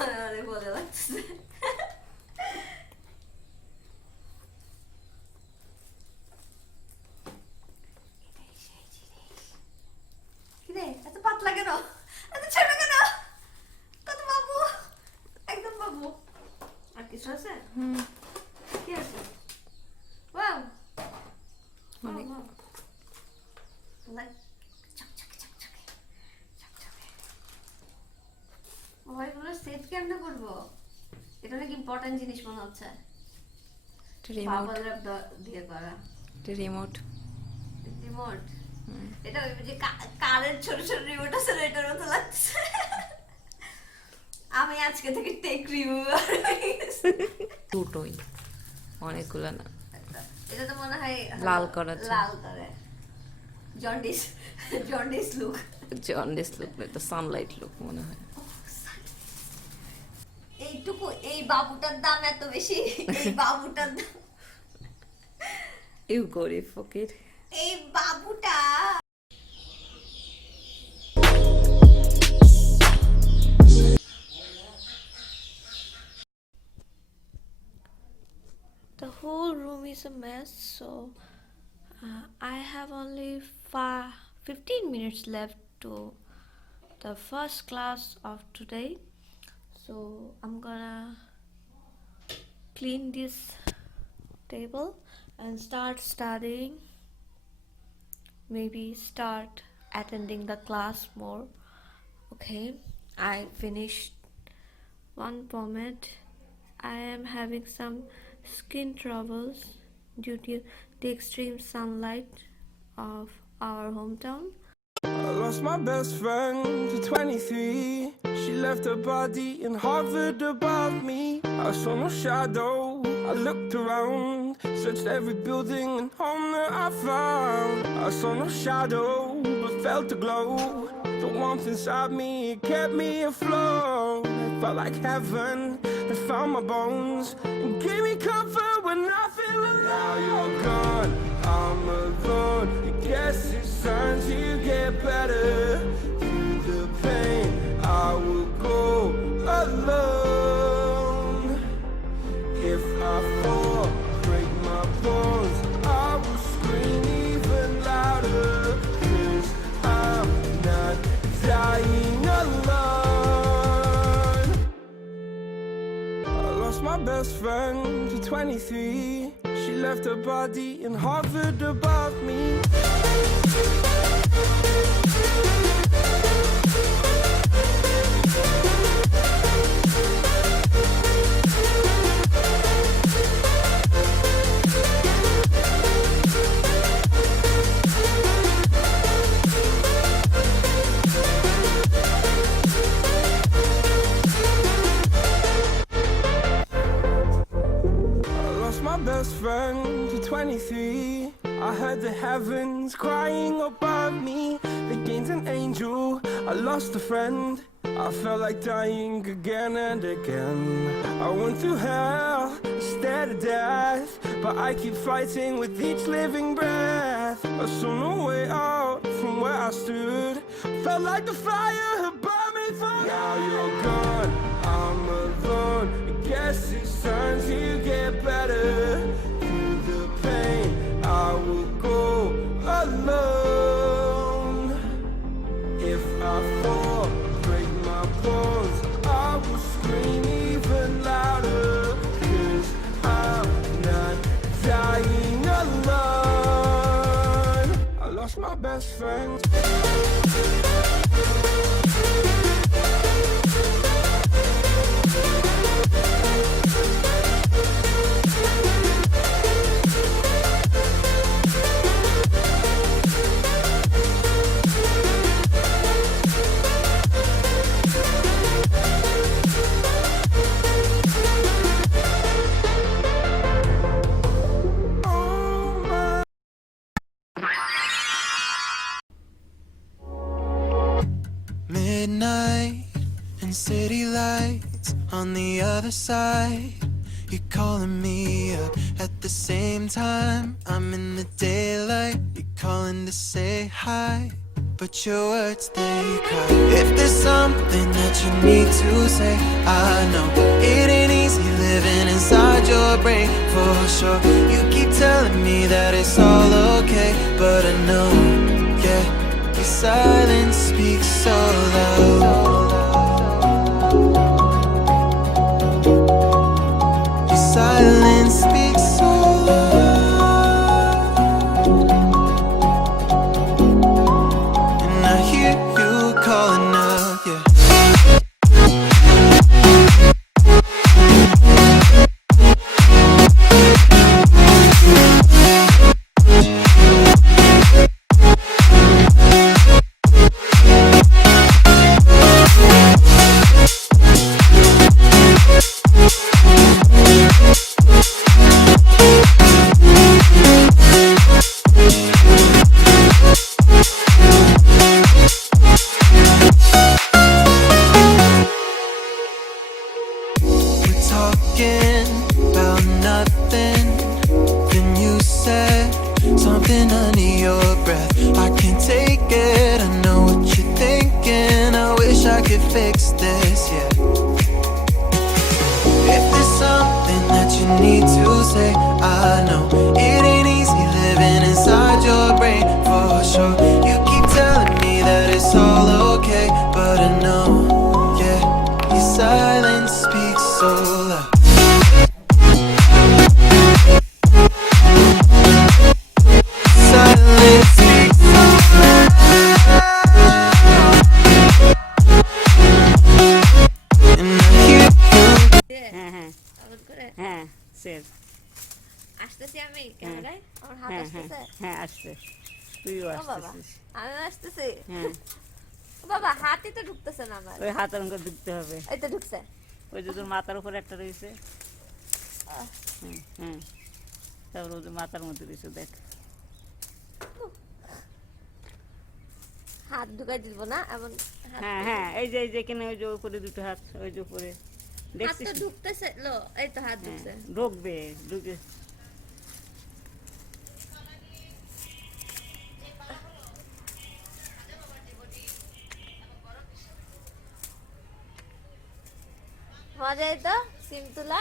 অনেক মজা লাগছে। কিরে এত পাতলা কেন, এত ছোট কেন, কত বাবু, একদম বাবু। আর কিছু আছে? কি আছে? ওয়াও অনেক লাইক চকচকে চকচকে চকচকে। ওইগুলো সেট কেমনে করবো? এটা নাকি ইম্পর্টেন্ট জিনিস মনে হচ্ছে। বাবল র্যাপ দিয়ে করা। Remote remote. এটা ওই যে কারের ছোট ছোট রিমোট আছে না, এটার মতো লাগছে। আমি আজকে থেকে টেক রিভিউয়ার হয়ে গেছি। দুটোই, অনেকগুলো না। এটা তো মনে হয় লাল করা, লাল করে jaundice, jaundice look. Jaundice look না, এটা সানলাইট লুক মনে হয়। এইটুকু এই বাবুটার দাম এত বেশি, এই বাবুটার দাম, ইউ গরিব ফকির। এই বাবুটা। The whole room is a mess, so I have only 15 minutes left to the first class of today. So I'm gonna clean this table and start studying. Maybe start attending the class more. Okay, I finished one pomade. I am having some skin troubles due to the extreme sunlight of our hometown. I lost my best friend to 23. She left her body and hovered above me. I saw no shadow. I looked around, searched every building and home that I found. I saw no shadow, but felt a glow. The warmth inside me, it kept me afloat. It felt like heaven had found my bones and gave me comfort when I feel alone. Now you're gone, I'm alone. I guess it's time to get better. Through the pain, I will go alone. If I fall, break my bones, I will scream even louder. 'Cause I'm not dying alone. I lost my best friend to 23. She left her body and hovered above me. My best friend to 23. I heard the heavens crying above me. They gained an angel, I lost a friend. I felt like dying again and again. I went through hell, stared at death, but I keep fighting with each living breath. I saw no way out from where I stood. Felt like the fire had burned me through. Now you're gone, I'm alone. I guess it's time to get better. Through the pain, I will go alone. If I fall, break my bones, I will scream even louder. 'Cause I'm not dying alone. I lost my best friend. Midnight and city lights on the other side. You're calling me up at the same time. I'm in the daylight. You're calling to say hi, but your words they cry. If there's something that you need to say. I know it ain't easy living inside your brain, for sure. You keep telling me that it's all okay, but I know, yeah, your silence speaks so loud. Your silence speaks so loud, and I hear you calling out, yeah. Talking about nothing. Then you said something under your breath. I can't take it, I know what you're thinking. I wish I could fix this, yeah. If there's something that you need to say, I know it ain't easy living inside your brain, for sure. You keep telling me that it's all okay, but I know, yeah, your silence speaks so loud. Silence speaks so loud. And I hear you. এমন করে হ্যাঁ সেভ আসতেছি আমি ক্যামেরায়, আমার হাত হ্যাঁ আসতেছে। হ্যাঁ আসছে তুইও ও বাবা, আসতেছিস আমি আসতেছি। হ্যাঁ ও বাবা, হাতই তো ঢুকতেছে না আমার। ওই হাত অঙ্ক দিতে হবে এই তো ঢুকছে। ওই যে তোর মাথার উপরে একটা রয়েছে হুম হুম তারপর ওই যে মাথার মধ্যে রয়েছে দেখ হাত ঢুকাই দিব না এমন। হ্যাঁ হ্যাঁ এই যে এখানে ওই যে উপরে দুটো হাত ওই যে উপরে হাত দেখছিস তো ঢুকতেছে লো, এই তো হাত হ্যাঁ ঢুকছে। ঢুকবে ঢুকে মজাই তো সিম তুলা।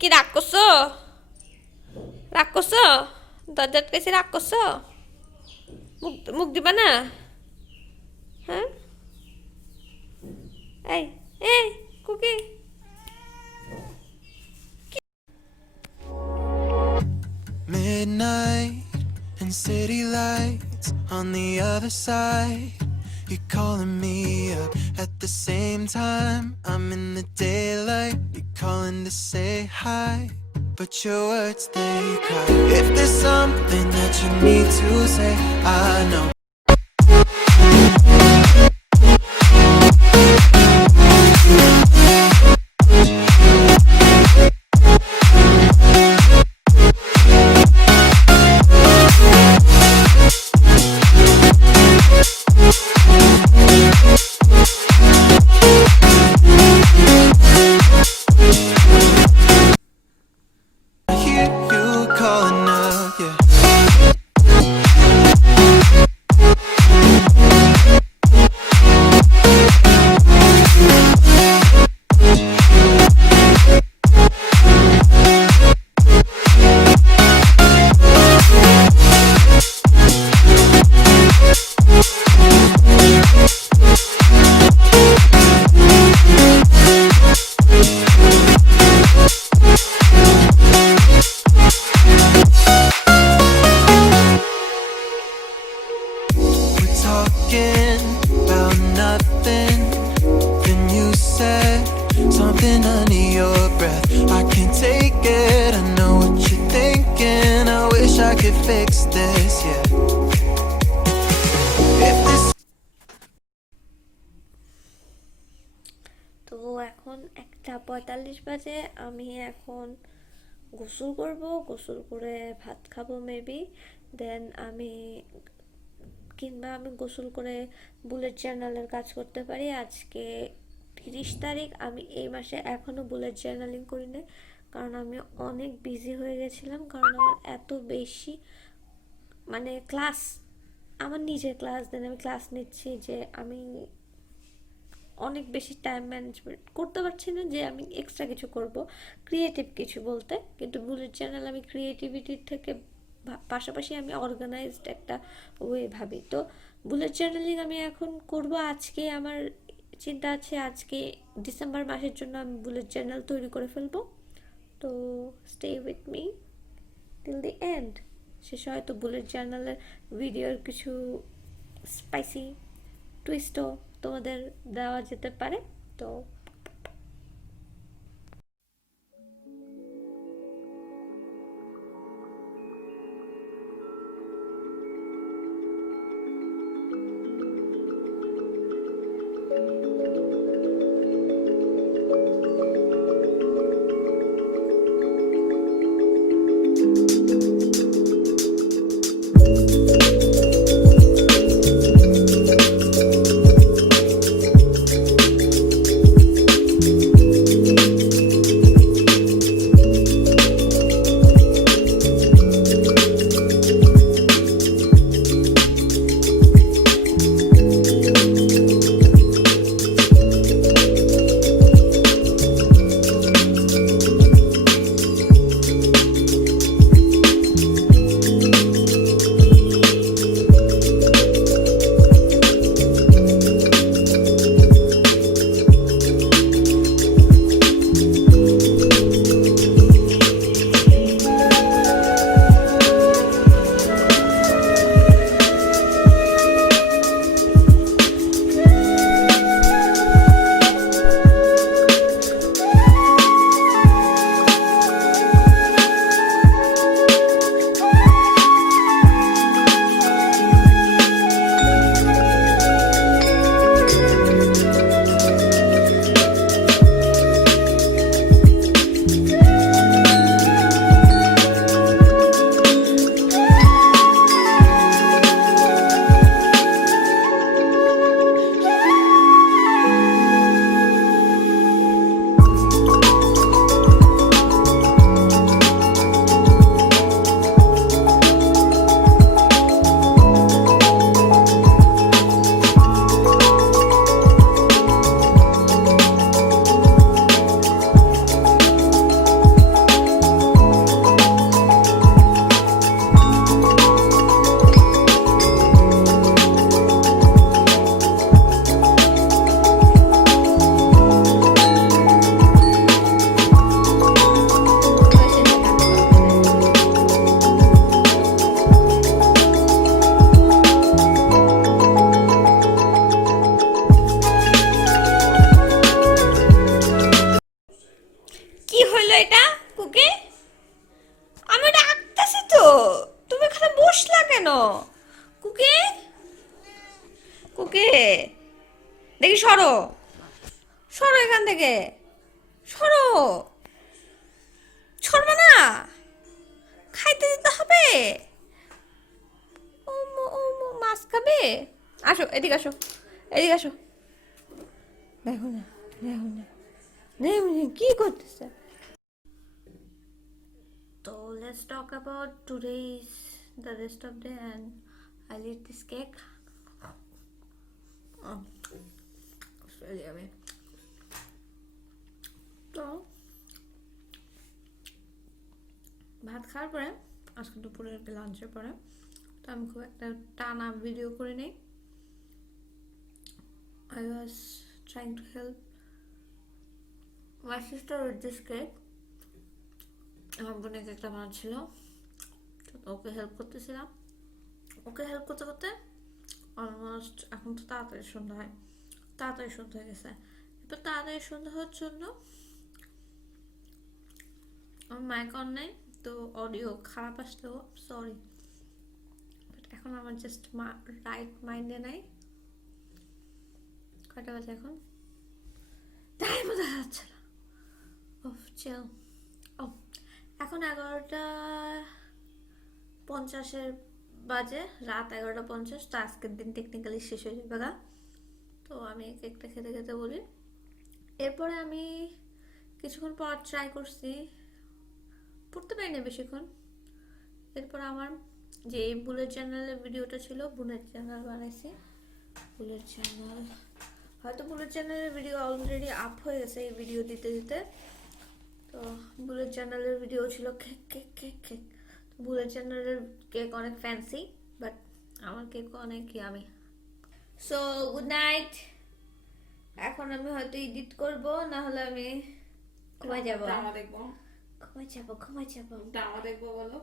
কি রাগ করছো? রাগ করছো? দরজা আটকাইছি, রাগ করছো? মুখ মুখ দিবা না? হ্যাঁ এই এই cookie Midnight and city lights on the other side. You're calling me up at the same time. I'm in the daylight. You're calling to say hi, but your words they cry. If there's something that you need to say, I know. I hear you calling out, yeah. We're talking about nothing. Then you said something under your breath. I can't take it, I know what you're thinking. I wish I could fix this, yeah. If this তো এখন 1:45 বাজে। আমি এখন গোসল করব, গোসল করে ভাত খাবো মেবি। দেন আমি কিংবা আমি গোসল করে বুলেট জার্নালের কাজ করতে পারি। আজকে 30 তারিখ, আমি এই মাসে এখনও বুলেট জার্নালিং করি না, কারণ আমি অনেক বিজি হয়ে গেছিলাম। কারণ আমার এত বেশি মানে ক্লাস, আমার নিজের ক্লাস, দেন আমি ক্লাস নিচ্ছি, যে আমি অনেক বেশি টাইম ম্যানেজমেন্ট করতে পারছি না যে আমি এক্সট্রা কিছু করব, ক্রিয়েটিভ কিছু বলতে। কিন্তু বুলেট জার্নাল আমি ক্রিয়েটিভিটির থেকে পাশাপাশি আমি অর্গানাইজড একটা ওয়ে ভাবি। তো বুলেট জার্নালিং আমি এখন করব। আজকে আমার চিন্তা আছে, আজকে ডিসেম্বর মাসের জন্য আমি বুলেট জার্নাল তৈরি করে ফেলবো। তো stay with me till the end. শেষে হয়তো বুলেট জার্নালের ভিডিওর কিছু স্পাইসি টুইস্টও তোমাদের দেওয়া যেতে পারে। তো কি হলো এটা কুকি? আমি ডাকতেছি তো, তুমি এখানে বসলা কেন? কুকি, কুকি, দেখি সরো, সরো এখান থেকে, সরো, সরবে না, খাইতে দিতে হবে। মাছ খাবে? আসো এদিকে, আসো এদিকে, আসো। দেখো না, দেখো না, কি করতেছে? So let's talk about today's the rest of day, and I'll eat this cake. It's really yummy. তো ভাত খাওয়ার পরে, আজকে দুপুরের লাঞ্চের পরে, তো আমি খুব একটা টানা ভিডিও করে নেই। I was trying to help my sister with this cake. আমার বোন কেকটা বানাচ্ছিল, ওকে হেল্প করতেছিলাম। ওকে হেল্প করতে করতে অলমোস্ট এখন তো তাড়াতাড়ি সন্ধ্যা হয়, তাড়াতাড়ি সন্ধ্যা হয়ে গেছে। এবার তাড়াতাড়ি সন্ধ্যা হওয়ার জন্য আমার মাইক অন নাই, তো অডিও খারাপ আসলেও সরি, বাট এখন আমার জাস্ট রাইট মাইন্ডে নাই। কয়টা বাজে এখন? টাইম দেখা যাচ্ছে না। ওফ চিল। ও এখন 11:50 বাজে, রাত 11:50। তো আজকের দিন টেকনিক্যালি শেষ হয়ে যাবে গা। তো আমি কেকটা খেতে খেতে বলি। এরপরে আমি কিছুক্ষণ পর ট্রাই করছি, পড়তে পারি না বেশিক্ষণ। এরপর আমার যে বুলেট চ্যানেলের ভিডিওটা ছিল, বুলেট চ্যানেল বানাইছি। বুলেট চ্যানেল, হয়তো বুলেট চ্যানেলের ভিডিও অলরেডি আপ হয়ে গেছে এই ভিডিও দিতে দিতে। তো বুলেট চ্যানেলের ভিডিও ছিল cake cake cake cake. Bullet চ্যানেলের কেক অনেক ফ্যান্সি, বাট আমার কেক অনেক ইয়ামি। So good night. এখন আমি হয়তো এডিট করব, না হলে আমি ঘুমাই যাব। ড্রামা দেখবো, ঘুমাই যাব। ড্রামা দেখবো বলো।